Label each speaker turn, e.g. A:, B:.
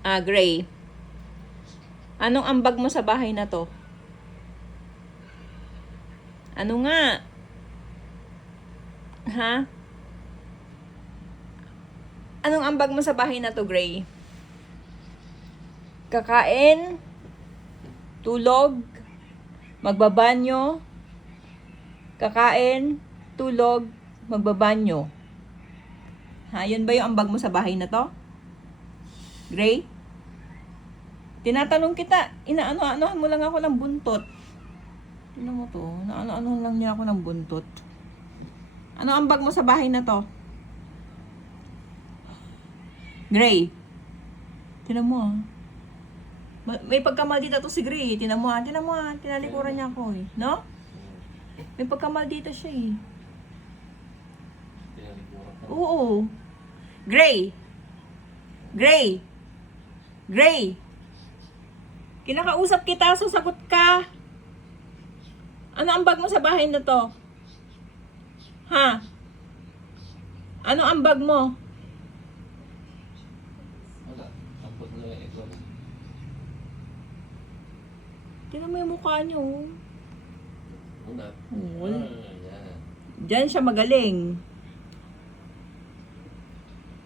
A: Ah, Gray. Anong ambag mo sa bahay na to? Ano nga? Ha? Anong ambag mo sa bahay na to, Gray? Kakain? Tulog? Magbabanyo? Kakain? Tulog? Magbabanyo? Ha? Yun ba yung ambag mo sa bahay na to? Gray? Tinatanong kita, inaano-anohan mo lang ako ng buntot. Tingnan mo to, naano-anohan lang niya ako ng buntot. Ano ang bag mo sa bahay na to? Gray. Tingnan mo ah. Ma- May pagkamaldita to si Gray. Tingnan mo ah. Tingnan mo ah. Tinalikuran niya ako eh. No? May pagkamaldita siya eh. Oo. Gray. Gray. Gray. Kinakausap kita, susagot ka. Ano ang bag mo sa bahay na to? Ha? Ano ang bag mo? Tingnan mo yung mukha niyo. oh.
B: Una.
A: Wala.
B: Ah, yan.
A: Diyan siya magaling.